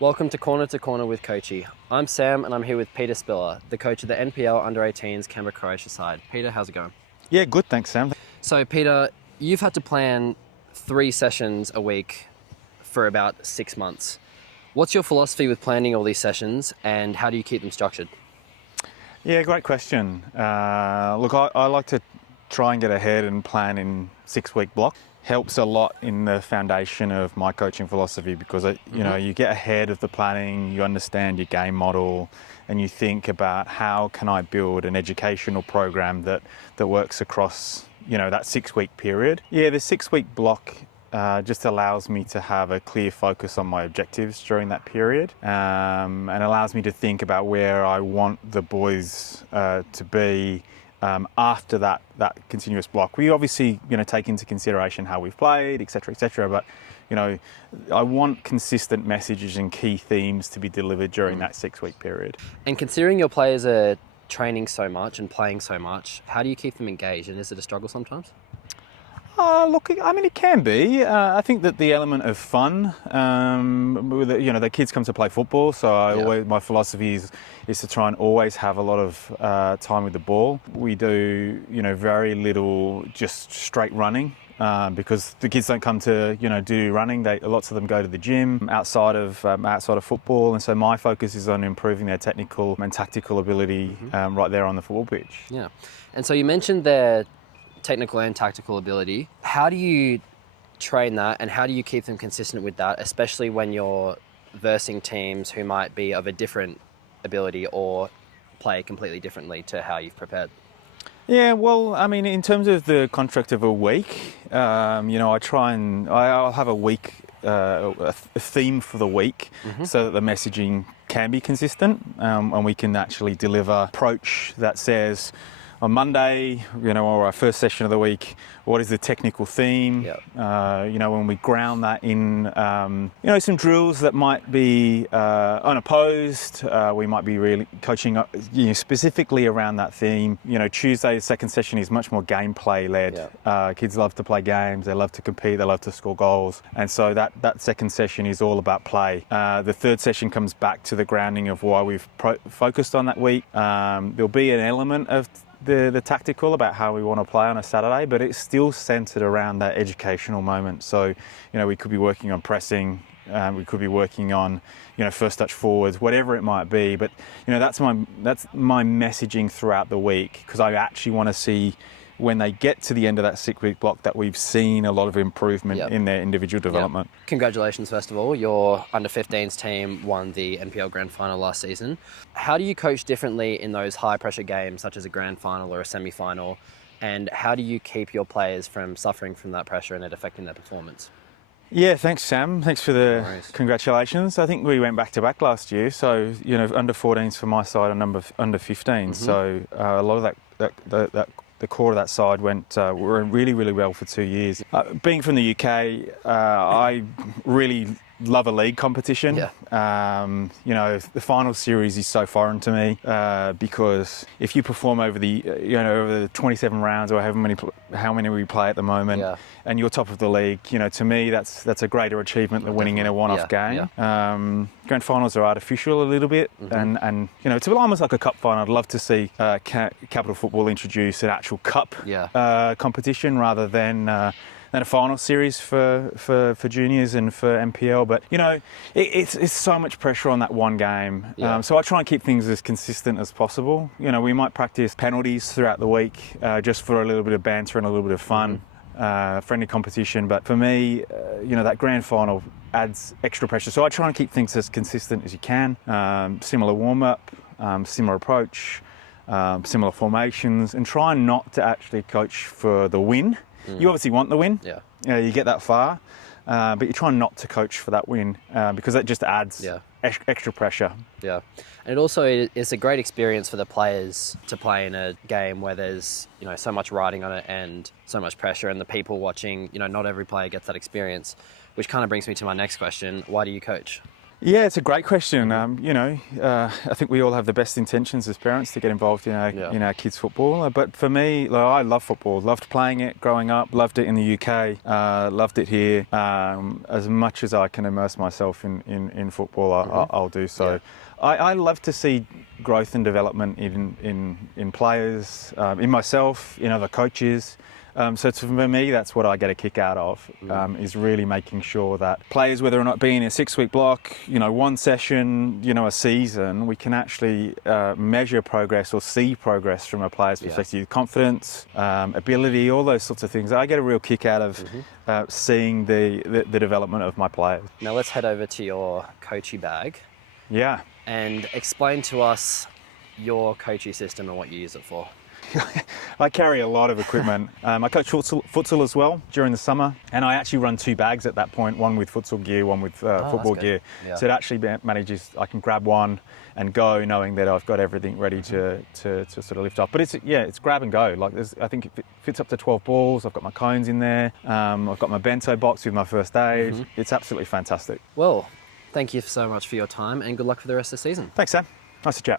Welcome to Corner with Kochi. I'm Sam and I'm here with Peter Spiller, the coach of the NPL Under-18s Canberra Croatia side. Peter, how's it going? Yeah, good, thanks, Sam. So Peter, you've had to plan 3 sessions a week for about 6 months. What's your philosophy with planning all these sessions and how do you keep them structured? Yeah, great question. Look, I like to try and get ahead and plan in 6-week blocks. Helps a lot in the foundation of my coaching philosophy because you get ahead of the planning, you understand your game model, and you think about how can I build an educational program that works across that 6-week period. Yeah, the 6-week block just allows me to have a clear focus on my objectives during that period, and allows me to think about where I want the boys to be after that continuous block. We obviously take into consideration how we've played, etc., but I want consistent messages and key themes to be delivered during that 6-week period. And considering your players are training so much and playing so much, how do you keep them engaged, and is it a struggle sometimes? Look, I mean, it can be. I think that the element of fun, the kids come to play football, so my philosophy is to try and always have a lot of time with the ball. We do, very little just straight running. Because the kids don't come to do running. Lots of them go to the gym outside of football, and so my focus is on improving their technical and tactical ability right there on the football pitch. Yeah, and so you mentioned their technical and tactical ability. How do you train that, and how do you keep them consistent with that, especially when you're versing teams who might be of a different ability or play completely differently to how you've prepared? Yeah, well, I mean, in terms of the contract of a week, I try and I'll have a week, a theme for the week, so that the messaging can be consistent, and we can actually deliver approach that says, on Monday, or our first session of the week, what is the technical theme? Yep. When we ground that in, some drills that might be unopposed, we might be really coaching specifically around that theme. Tuesday, the second session is much more gameplay led. Yep. Kids love to play games, they love to compete, they love to score goals. And so that second session is all about play. The third session comes back to the grounding of why we've focused on that week. There'll be an element of the tactical about how we want to play on a Saturday, but it's still centered around that educational moment. So, we could be working on pressing, we could be working on, first touch forwards, whatever it might be. But, that's my messaging throughout the week, because I actually want to see when they get to the end of that 6-week block that we've seen a lot of improvement in their individual development. Yep. Congratulations, first of all. Your under-15s team won the NPL Grand Final last season. How do you coach differently in those high-pressure games, such as a Grand Final or a semi-final? And how do you keep your players from suffering from that pressure and it affecting their performance? Yeah, thanks, Sam. Thanks for the congratulations. I think we went back-to-back last year. So, under-14s for my side and under-15s. So a lot of the core of that side went really, really well for 2 years. Being from the UK, I really love a league competition. Yeah. The final series is so foreign to me because if you perform over the 27 rounds or how many we play at the moment, and you're top of the league, to me that's a greater achievement than winning in a one-off game. Yeah. Grand finals are artificial a little bit, and it's almost like a cup final. I'd love to see Capital Football introduce an actual cup competition rather than a final series for juniors and for NPL. But it's so much pressure on that one game. So I try and keep things as consistent as possible. We might practice penalties throughout the week just for a little bit of banter and a little bit of fun. Friendly competition, but for me, that grand final adds extra pressure. So I try and keep things as consistent as you can. Similar warm-up, similar approach, similar formations, and try not to actually coach for the win. You obviously want the win. Yeah. You get that far, but you try not to coach for that win because that just adds extra pressure. Yeah. And it also is a great experience for the players to play in a game where there's so much riding on it and so much pressure, and the people watching, not every player gets that experience, which kind of brings me to my next question. Why do you coach? Yeah, it's a great question. I think we all have the best intentions as parents to get involved in our kids' football. But for me, I love football. Loved playing it growing up. Loved it in the UK. Loved it here. As much as I can immerse myself in football, I'll do so. Yeah. I love to see growth and development in players, in myself, in other coaches. So for me, that's what I get a kick out of, is really making sure that players, whether or not being in a 6-week block, one session, a season, we can actually measure progress or see progress from a player's perspective, confidence, ability, all those sorts of things. I get a real kick out of seeing the development of my players. Now let's head over to your Kochi bag. Yeah. And explain to us your Kochi system and what you use it for. I carry a lot of equipment. I coach futsal as well during the summer, and I actually run 2 bags at that point, one with futsal gear, one with football gear. Yeah. So it actually manages, I can grab one and go knowing that I've got everything ready to sort of lift off. But it's grab and go. Like I think it fits up to 12 balls. I've got my cones in there. I've got my bento box with my first aid. It's absolutely fantastic. Well, thank you so much for your time and good luck for the rest of the season. Thanks, Sam. Nice to chat.